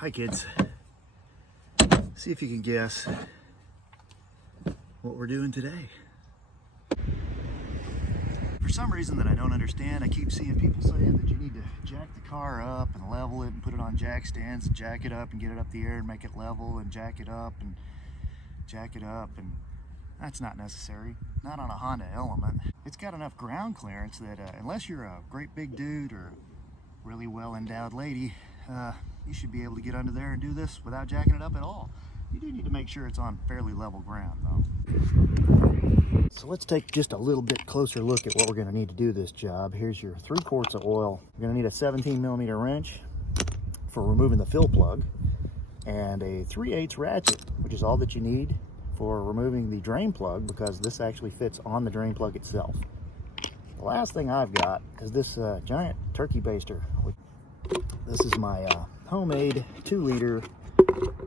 Hi kids. See if you can guess what we're doing today. For some reason that I don't understand, I keep seeing people saying that you need to jack the car up and level it and put it on jack stands, and jack it up and get it up the air and make it level and jack it up and jack it up, and that's not necessary. Not on a Honda Element. It's got enough ground clearance that unless you're a great big dude or a really well endowed lady, you should be able to get under there and do this without jacking it up at all. You do need to make sure it's on fairly level ground though. So let's take just a little bit closer look at what we're going to need to do this job. Here's your 3 quarts of oil. You're going to need a 17mm wrench for removing the fill plug and a 3/8 ratchet, which is all that you need for removing the drain plug, because this actually fits on the drain plug itself. The last thing I've got is this giant turkey baster. This is my homemade 2-liter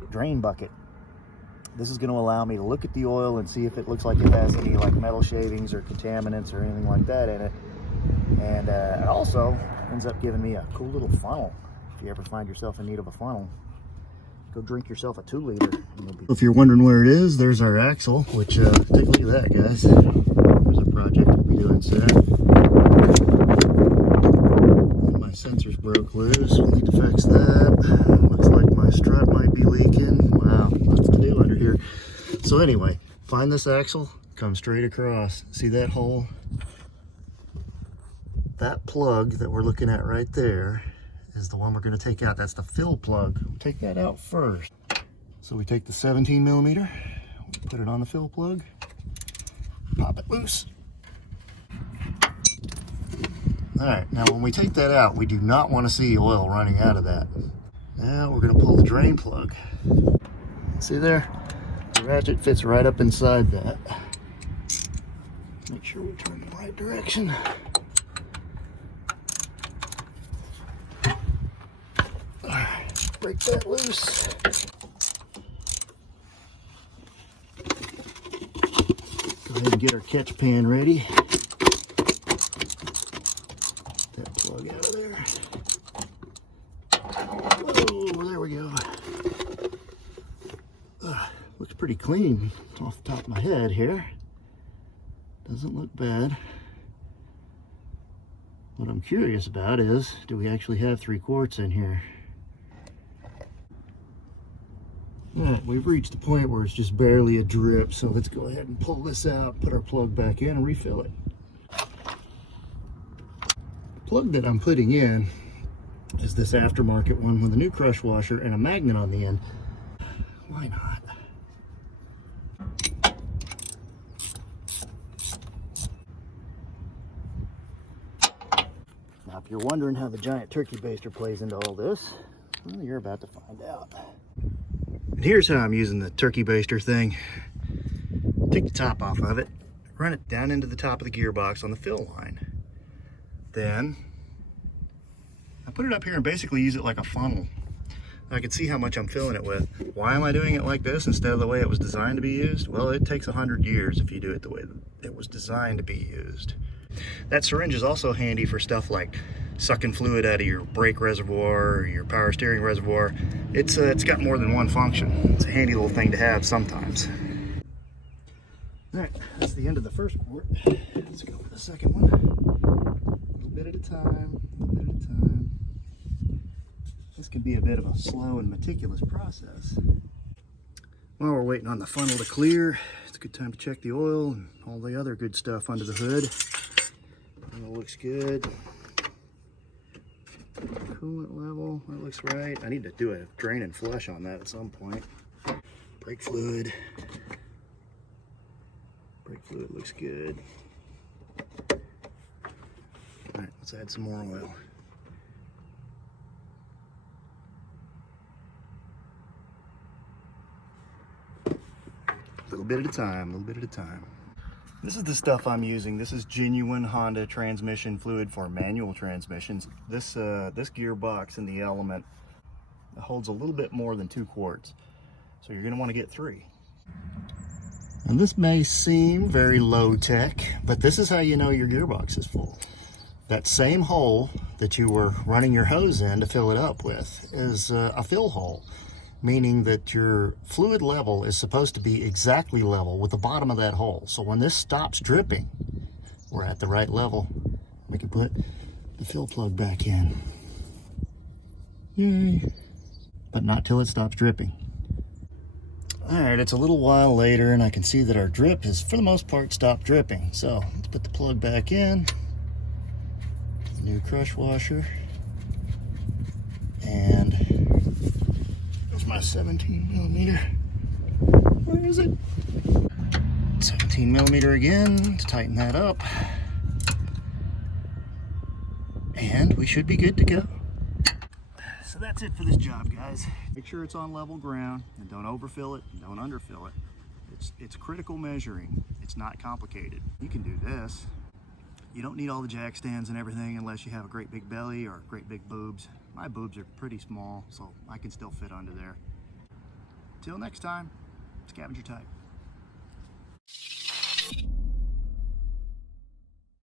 drain bucket. This is going to allow me to look at the oil and see if it looks like it has any like metal shavings or contaminants or anything like that in it. And it also ends up giving me a cool little funnel. If you ever find yourself in need of a funnel, go drink yourself a 2-liter. If you're wondering where it is, there's our axle, which take a look at that, guys. There's a project we'll be doing soon. My sensors broke loose. We'll need to fix that. Looks like my strut might be leaking. Wow, lots to do under here. So anyway, find this axle, come straight across. See that hole? That plug that we're looking at right there is the one we're going to take out. That's the fill plug. We'll take that out first. So we take the 17mm, put it on the fill plug, pop it loose. All right, now when we take that out, we do not want to see oil running out of that. Now we're going to pull the drain plug. See there? The ratchet fits right up inside that. Make sure we turn in the right direction. All right, break that loose. Go ahead and get our catch pan ready. That plug out of there. Whoa, there we go. Looks pretty clean off the top of my head here. Doesn't look bad. What I'm curious about is, do we actually have 3 quarts in here? All right, we've reached the point where it's just barely a drip, so let's go ahead and pull this out, put our plug back in, and refill it. The plug that I'm putting in is this aftermarket one with a new crush washer and a magnet on the end. Why not? Now, if you're wondering how the giant turkey baster plays into all this, well, you're about to find out. And here's how I'm using the turkey baster thing. Take the top off of it, run it down into the top of the gearbox on the fill line. Then I put it up here and basically use it like a funnel. I can see how much I'm filling it with. Why am I doing it like this instead of the way it was designed to be used? Well, it takes 100 years if you do it the way that it was designed to be used. That syringe is also handy for stuff like sucking fluid out of your brake reservoir or your power steering reservoir. It's got more than one function. It's a handy little thing to have sometimes. All right, that's the end of the first quart. Let's go for the second one. A little bit at a time, a little bit at a time. This can be a bit of a slow and meticulous process. While we're waiting on the funnel to clear, it's a good time to check the oil and all the other good stuff under the hood. Oil looks good. Coolant level, that looks right. I need to do a drain and flush on that at some point. Brake fluid. Brake fluid looks good. All right, let's add some more oil. A little bit at a time, a little bit at a time. This is the stuff I'm using. This is genuine Honda transmission fluid for manual transmissions. This gearbox in the Element holds a little bit more than 2 quarts. So you're going to want to get 3. And this may seem very low tech, but this is how you know your gearbox is full. That same hole that you were running your hose in to fill it up with is a fill hole, meaning that your fluid level is supposed to be exactly level with the bottom of that hole. So when this stops dripping, we're at the right level. We can put the fill plug back in. Yay! But not till it stops dripping. Alright, it's a little while later and I can see that our drip has for the most part stopped dripping. So let's put the plug back in. New crush washer. And there's my 17 millimeter. Where is it? 17 millimeter again to tighten that up. And we should be good to go. So that's it for this job, guys. Make sure it's on level ground and don't overfill it and don't underfill it. It's critical measuring. It's not complicated. You can do this. You don't need all the jack stands and everything unless you have a great big belly or great big boobs. My boobs are pretty small, so I can still fit under there. Till next time, scavenger type.